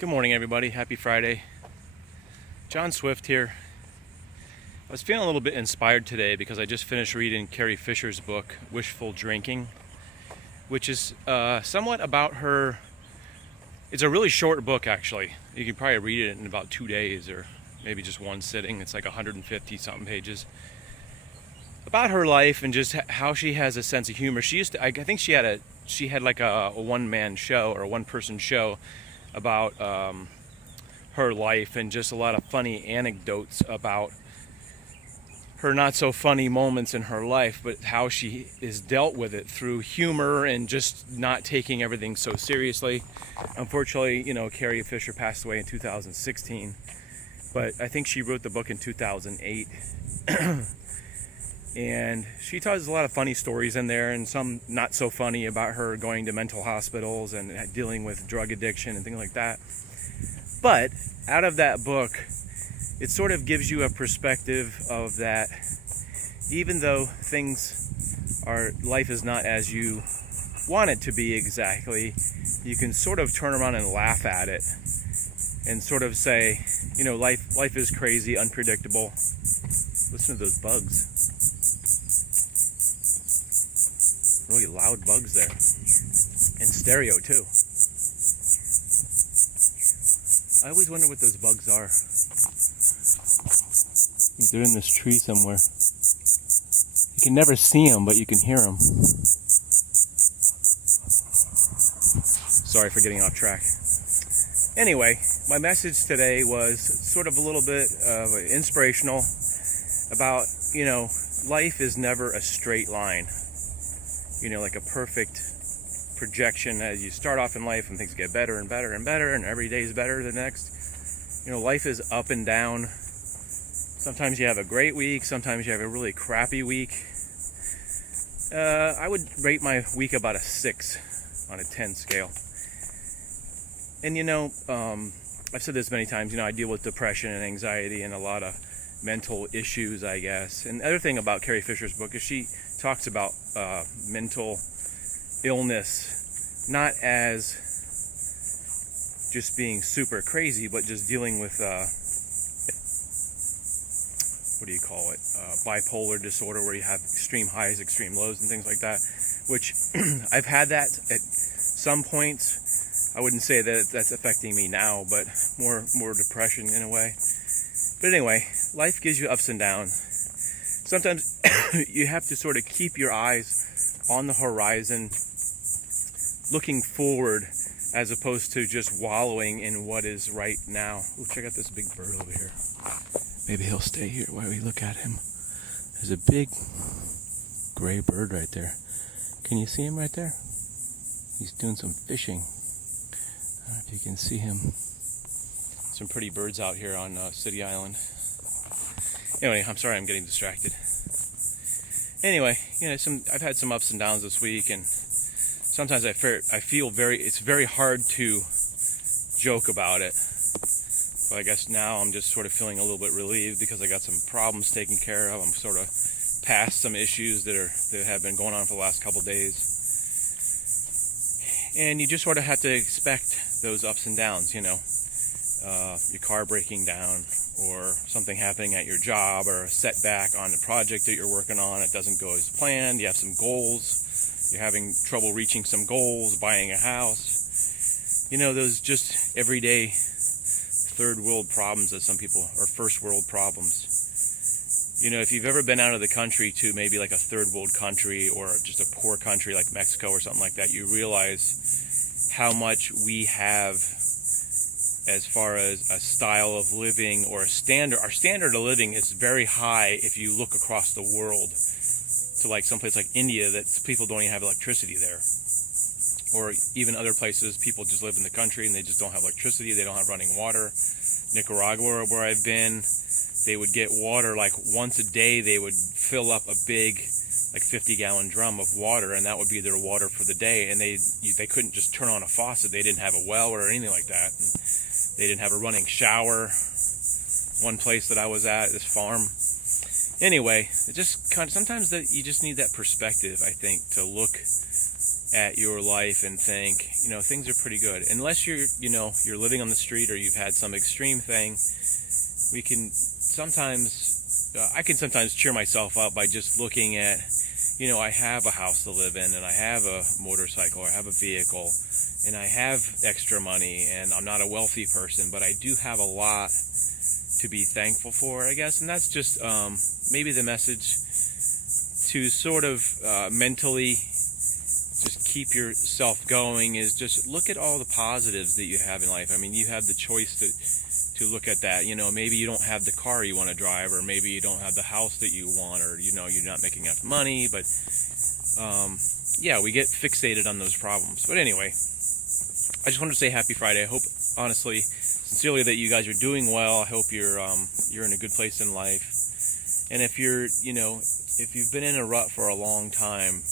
Good morning, everybody. Happy Friday. John Swift here. I was feeling a little bit inspired today because I just finished reading Carrie Fisher's book, Wishful Drinking, which is somewhat about her. It's a really short book, actually. You can probably read it in about 2 days or maybe just one sitting. It's like 150 something pages. About her life and just how she has a sense of humor. She used to, I think she had like a one-man show or a one-person show about her life, and just a lot of funny anecdotes about her not so funny moments in her life, but how she is dealt with it through humor and just not taking everything so seriously. Unfortunately, Carrie Fisher passed away in 2016, but I think she wrote the book in 2008. And she tells a lot of funny stories in there, and some not so funny, about her going to mental hospitals and dealing with drug addiction and things like that. But out of that book, it sort of gives you a perspective of that even though life is not as you want it to be exactly, you can sort of turn around and laugh at it and sort of say, life is crazy, unpredictable. Listen to those bugs. Really loud bugs there. And stereo too. I always wonder what those bugs are. They're in this tree somewhere. You can never see them, but you can hear them. Sorry for getting off track. Anyway, my message today was sort of a little bit of inspirational about, life is never a straight line. Like a perfect projection as you start off in life and things get better and better and better, and every day is better than the next. Life is up and down. Sometimes you have a great week, sometimes you have a really crappy week. I would rate my week about a 6 on a 10 scale. And I've said this many times, I deal with depression and anxiety and a lot of mental issues, I guess. And the other thing about Carrie Fisher's book is she talks about mental illness not as just being super crazy, but just dealing with bipolar disorder, where you have extreme highs, extreme lows, and things like that, which I've had that at some points. I wouldn't say that that's affecting me now, but more depression in a way. But anyway, life gives you ups and downs. Sometimes you have to sort of keep your eyes on the horizon, looking forward, as opposed to just wallowing in what is right now. Oh, check out this big bird over here. Maybe he'll stay here while we look at him. There's a big gray bird right there. Can you see him right there? He's doing some fishing. I don't know if you can see him. Some pretty birds out here on City Island. Anyway, I'm sorry I'm getting distracted. Anyway, I've had some ups and downs this week, and sometimes I feel it's very hard to joke about it. But I guess now I'm just sort of feeling a little bit relieved because I got some problems taken care of. I'm sort of past some issues that have been going on for the last couple days. And you just sort of have to expect those ups and downs, your car breaking down, or something happening at your job, or a setback on the project that you're working on. It doesn't go as planned. You have some goals. You're having trouble reaching some goals, buying a house. Those just everyday third world problems that some people, or first world problems. If you've ever been out of the country to maybe like a third world country or just a poor country like Mexico or something like that, you realize how much we have as far as a style of living or a standard. Our standard of living is very high if you look across the world to like someplace like India, that people don't even have electricity there. Or even other places, people just live in the country and they just don't have electricity, they don't have running water. Nicaragua, where I've been, they would get water like once a day. They would fill up a big, like 50-gallon drum of water, and that would be their water for the day. And they couldn't just turn on a faucet. They didn't have a well or anything like that. And they didn't have a running shower. One place that I was at, this farm. Anyway, it just sometimes that you just need that perspective, I think, to look at your life and think, things are pretty good. Unless you're living on the street or you've had some extreme thing, we can sometimes, I can sometimes cheer myself up by just looking at, I have a house to live in, and I have a motorcycle, I have a vehicle, and I have extra money, and I'm not a wealthy person, but I do have a lot to be thankful for, I guess. And that's just maybe the message to sort of mentally just keep yourself going, is just look at all the positives that you have in life. I mean, you have the choice to look at that. Maybe you don't have the car you want to drive, or maybe you don't have the house that you want, or you're not making enough money. But yeah, we get fixated on those problems. But anyway, I just wanted to say happy Friday. I hope, honestly, sincerely, that you guys are doing well. I hope you're in a good place in life. And if if you've been in a rut for a long time,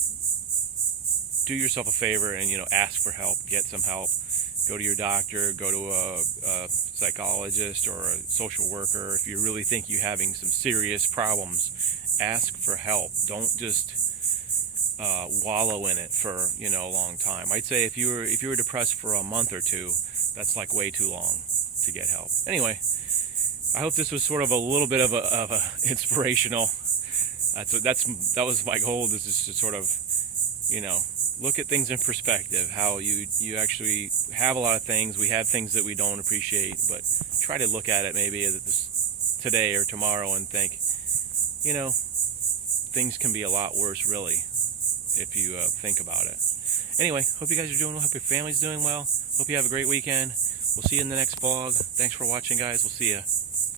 do yourself a favor and ask for help, get some help. Go to your doctor, go to a psychologist or a social worker. If you really think you're having some serious problems, ask for help. Don't just wallow in it for a long time. I'd say if you were depressed for a month or two, that's like way too long to get help. Anyway, I hope this was sort of a little bit of a inspirational. That was my goal. Is just to sort of look at things in perspective. How you actually have a lot of things. We have things that we don't appreciate, but try to look at it maybe today or tomorrow and think, things can be a lot worse, really, if you think about it. Anyway, hope you guys are doing well. Hope your family's doing well. Hope you have a great weekend. We'll see you in the next vlog. Thanks for watching, guys. We'll see you.